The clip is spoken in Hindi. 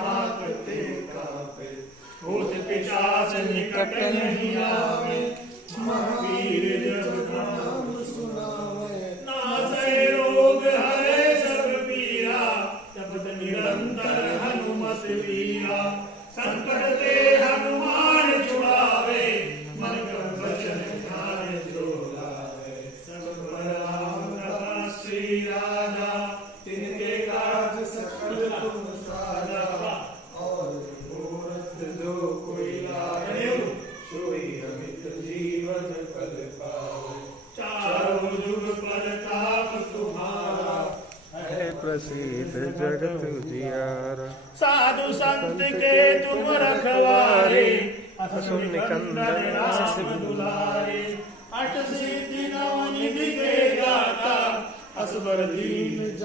भागते कापे, भूत पिशाच निकट नहीं आवे, महावीर जब नाम सुनावे, नासै रोग हरे सब पीरा, जपत निरंतर हनुमत वीरा, संकट ते हनुमान छुड़ावे, मन क्रम वचन ध्यान जो लावे, सब पर राम श्री राजा, तिनके काज सकल तुम साजा, और मूर्ख जो कोई लागे, सोई अमित जीवन पद पावे, चारों जुग पद ताप तुम्हारा, है प्रसिद्ध जगत जियारा। साधु संत के तुम रखवारे, असुर निकंदन राम दुलारे, अष्ट सिद्धि नव निधि के दाता, असबर दीन